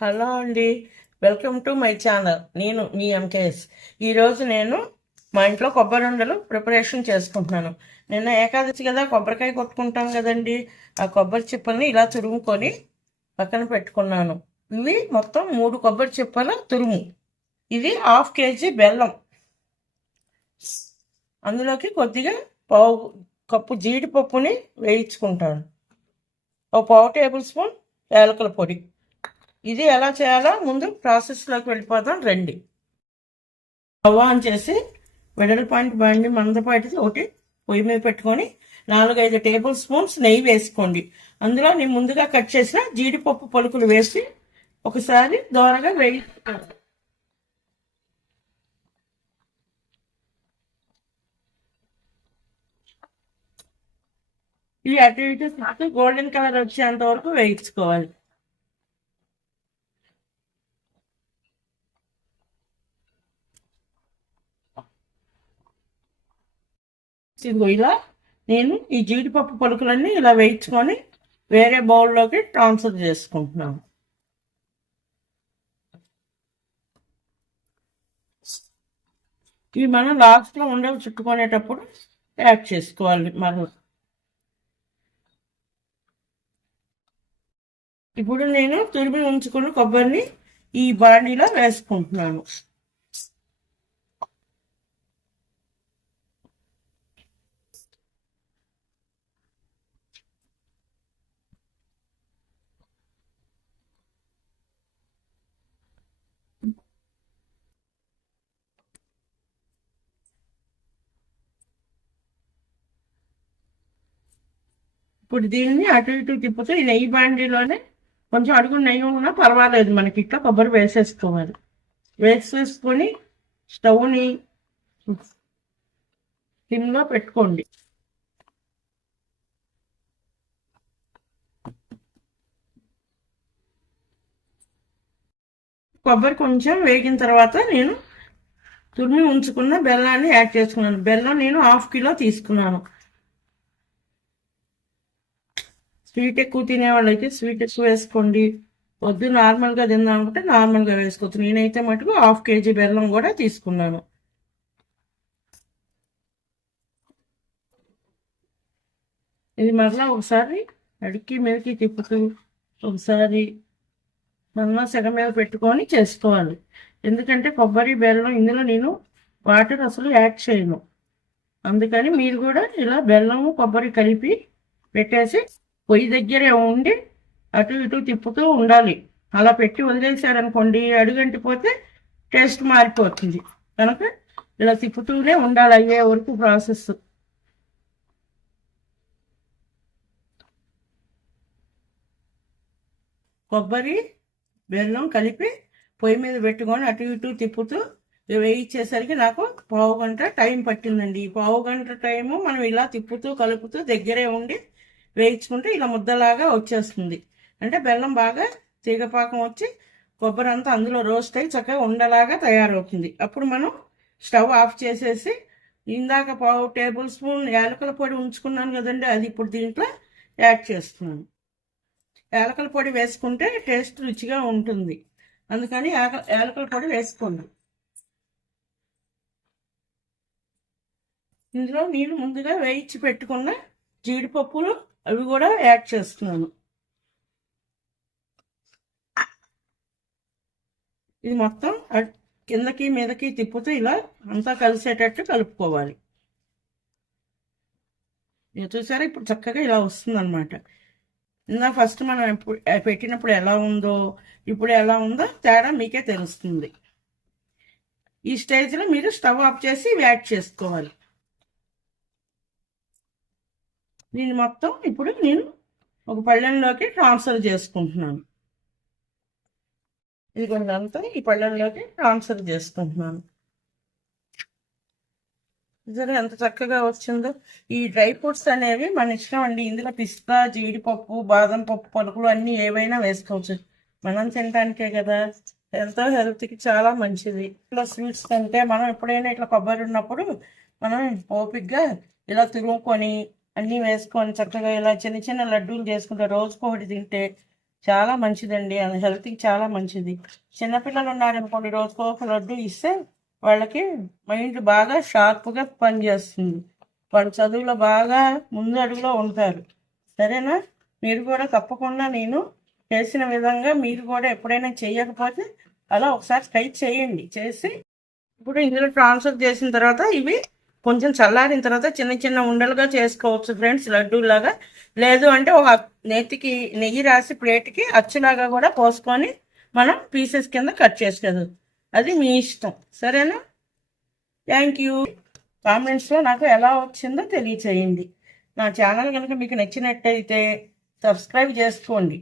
Hello అండి. Welcome to my channel. నేను మీ MKS. ఈరోజు నేను మా ఇంట్లో కొబ్బరి ఉండలు ప్రిపరేషన్ చేసుకుంటున్నాను. నిన్న ఏకాదశి కదా, కొబ్బరికాయ కొట్టుకుంటాం కదండి. ఆ కొబ్బరి చిప్పల్ని ఇలా తురుముకొని పక్కన పెట్టుకున్నాను. ఇవి మొత్తం 3 కొబ్బరి చిప్పల తురుము. ఇది 1/2 కేజీ బెల్లం. అందులోకి కొద్దిగా పావు కప్పు జీడిపప్పుని వేయించుకుంటాను. ఒక పావు టేబుల్ స్పూన్ యాలకుల పొడి. ఇది ఎలా చేయాలో ముందు ప్రాసెస్లోకి వెళ్ళిపోతాం రండి. స్టవ్ ఆన్ చేసి వెడల్పాంటి బండి మందపాటి ఒకటి పొయ్యి మీద పెట్టుకొని 4-5 టేబుల్ స్పూన్స్ నెయ్యి వేసుకోండి. అందులో నేను ముందుగా కట్ చేసిన జీడిపప్పు పలుకులు వేసి ఒకసారి దోరగా వేయించుకోండి. ఇవి అటు ఇటు గోల్డెన్ కలర్ వచ్చేంత వరకు వేయించుకోవాలి. ఇదిగో ఇలా నేను ఈ జీడిపప్పు పలుకులన్నీ ఇలా వేయించుకొని వేరే బౌల్లోకి ట్రాన్స్ఫర్ చేసుకుంటున్నాను. ఇవి మనం లాస్ట్లో ఉండవి చుట్టుకునేటప్పుడు యాడ్ చేసుకోవాలి. మనం ఇప్పుడు నేను తురిమి ఉంచుకున్న కొబ్బరిని ఈ బాండీలో వేసుకుంటున్నాను. ఇప్పుడు దీన్ని అటు ఇటు తిప్పుతూ ఈ నెయ్యి బాండీలోనే కొంచెం అడుగు నెయ్యి ఉన్నా పర్వాలేదు, మనకి ఇట్లా కొబ్బరి వేసేసుకోవాలి. వేసేసుకొని స్టవ్ని సిమ్లో పెట్టుకోండి. కొబ్బరి కొంచెం వేగిన తర్వాత నేను తురిమి ఉంచుకున్న బెల్లాన్ని యాడ్ చేసుకున్నాను. బెల్లం నేను 1/2 కిలో తీసుకున్నాను. స్వీట్ ఎక్కువ తినేవాళ్ళు అయితే స్వీట్ ఎక్కువ వేసుకోండి. వద్దు నార్మల్గా తిందామంటే నార్మల్గా వేసుకోవచ్చు. నేనైతే మటుకు 1/2 కేజీ బెల్లం కూడా తీసుకున్నాను. ఇది మరలా ఒకసారి అడికి మీదకి తిప్పుతూ ఒకసారి మళ్ళా సెగ మీద పెట్టుకొని చేసుకోవాలి. ఎందుకంటే కొబ్బరి బెల్లం ఇందులో నేను వాటర్ అసలు యాడ్ చేయను. అందుకని మీరు కూడా ఇలా బెల్లము కొబ్బరి కలిపి పెట్టేసి పొయ్యి దగ్గరే ఉండి అటు ఇటు తిప్పుతూ ఉండాలి. అలా పెట్టి వదిలేసారనుకోండి అడుగంటిపోతే టేస్ట్ మారిపోతుంది. కనుక ఇలా తిప్పుతూనే ఉండాలి అయ్యే వరకు ప్రాసెస్. కొబ్బరి బెల్లం కలిపి పొయ్యి మీద పెట్టుకొని అటు ఇటు తిప్పుతూ వేయించేసరికి నాకు పావు గంట టైం పట్టిందండి. ఈ పావు గంట టైము మనం ఇలా తిప్పుతూ కలుపుతూ దగ్గరే ఉండి వేయించుకుంటే ఇలా ముద్దలాగా వచ్చేస్తుంది. అంటే బెల్లం బాగా తీగపాకం వచ్చి కొబ్బరి అంతా అందులో రోస్ట్ అయ్యి చక్కగా ఉండలాగా తయారవుతుంది. అప్పుడు మనం స్టవ్ ఆఫ్ చేసేసి ఇందాక పావు టేబుల్ స్పూన్ యాలకుల పొడి ఉంచుకున్నాను కదండి, అది ఇప్పుడు దీంట్లో యాడ్ చేస్తున్నాను. యాలకుల పొడి వేసుకుంటే టేస్ట్ రుచిగా ఉంటుంది. అందుకని యాలకుల పొడి వేసుకోండి. ఇందులో నేను ముందుగా వేయించి పెట్టుకున్న జీడిపప్పులు అవి కూడా యాడ్ చేస్తున్నాను. ఇది మొత్తం కిందకి మీదకి తిప్పుతూ ఇలా అంతా కలిసేటట్టు కలుపుకోవాలి. చూసారా, ఇప్పుడు చక్కగా ఇలా వస్తుందన్నమాట. ఇందా ఫస్ట్ మనం పెట్టినప్పుడు ఎలా ఉందో ఇప్పుడు ఎలా ఉందో తేడా మీకే తెలుస్తుంది. ఈ స్టేజ్లో మీరు స్టవ్ ఆఫ్ చేసి యాడ్ చేసుకోవాలి. దీన్ని మొత్తం ఇప్పుడు నేను ఒక పళ్ళెంలోకి ట్రాన్స్ఫర్ చేసుకుంటున్నాను. ఇది కొంచెంతా ఈ పళ్ళెంలోకి ట్రాన్స్ఫర్ చేసుకుంటున్నాను. సరే ఎంత చక్కగా వచ్చిందో. ఈ డ్రై ఫ్రూట్స్ అనేవి మన ఇష్టం అండి. ఇందులో పిస్తా, జీడిపప్పు, బాదం పప్పు పలుకులు అన్నీ ఏవైనా వేసుకోవచ్చు. మనం తినడానికే కదా, ఎంతో హెల్త్కి చాలా మంచిది. ఇలా స్వీట్స్ తింటే మనం ఎప్పుడైనా ఇట్లా కొబ్బరి ఉన్నప్పుడు మనం ఓపిక్గా ఇలా తురుముకొని అన్నీ వేసుకొని చక్కగా ఇలా చిన్న చిన్న లడ్డూలు చేసుకుంటే రోజుకొకటి తింటే చాలా మంచిదండి, అది హెల్త్కి చాలా మంచిది. చిన్నపిల్లలు ఉన్నారనుకోండి, రోజుకో ఒక లడ్డు ఇస్తే వాళ్ళకి మైండ్ బాగా షార్ప్గా పనిచేస్తుంది. వాళ్ళు చదువులో బాగా ముందు అడుగులో ఉంటారు. సరేనా? మీరు కూడా తప్పకుండా నేను చేసిన విధంగా మీరు కూడా ఎప్పుడైనా చేయకపోతే అలా ఒకసారి ట్రై చేయండి. చేసి ఇప్పుడు ఇందులో ట్రాన్స్ఫర్ చేసిన తర్వాత ఇవి కొంచెం చల్లారిన తర్వాత చిన్న చిన్న ఉండలుగా చేసుకోవచ్చు ఫ్రెండ్స్, లడ్డూలాగా. లేదు అంటే ఒక నెత్తికి నెయ్యి రాసి ప్లేట్కి అచ్చులాగా కూడా పోసుకొని మనం పీసెస్ కింద కట్ చేసుకోవచ్చు. అది మీ ఇష్టం. సరేనా? Thank you. కామెంట్స్లో నాకు ఎలా వచ్చిందో తెలియచేయండి. నా ఛానల్ కనుక మీకు నచ్చినట్టయితే సబ్స్క్రైబ్ చేసుకోండి.